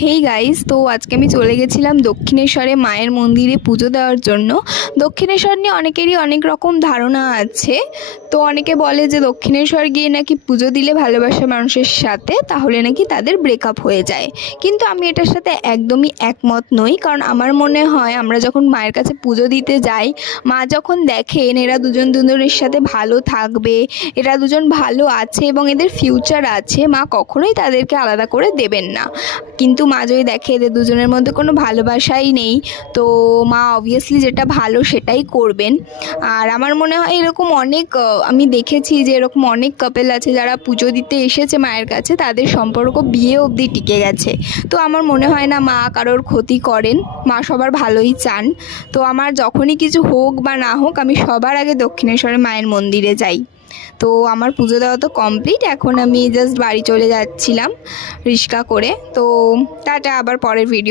Hey guys, তো আজকে আমি চলে গেছিলাম দক্ষিণেশ্বরে মায়ের মন্দিরে পুজো দেওয়ার জন্য। দক্ষিণেশ্বর নিয়ে অনেকেরই অনেক রকম ধারণা আছে। তো অনেকে বলে যে দক্ষিণেশ্বর গিয়ে নাকি পুজো দিলে ভালোবাসার মানুষের সাথে তাহলে নাকি তাদের ব্রেকআপ হয়ে যায়। কিন্তু আমি এটার সাথে একদমই একমত নই, কারণ আমার মনে হয় আমরা যখন মায়ের কাছে পুজো দিতে যাই, মা যখন দেখেন এরা দুজন দুজনের সাথে ভালো থাকবে, এরা দুজন ভালো আছে এবং এদের ফিউচার আছে, মা কখনোই তাদেরকে আলাদা করে দেবেন না। কিন্তু মা যদি দেখে এদের দুজনের মধ্যে কোনো ভালোবাসাই নেই, তো মা অবভিয়াসলি যেটা ভালো সেটাই করবেন। আর আমার মনে হয় এরকম অনেক আমি দেখেছি যে এরকম অনেক কাপেল আছে যারা পুজো দিতে এসেছে মায়ের কাছে, তাদের সম্পর্ক বিয়ে অবধি টিকে গেছে। তো আমার মনে হয় না মা কারোর ক্ষতি করেন, মা সবার ভালোই চান। তো আমার যখনই কিছু হোক বা না হোক, আমি সবার আগে দক্ষিণেশ্বরে মায়ের মন্দিরে যাই। তো আমার পুজো দেওয়া তো কমপ্লিট, এখন আমি জাস্ট বাড়ি চলে যাচ্ছিলাম রিক্সা করে। তো টাটা, আবার পরের ভিডিও।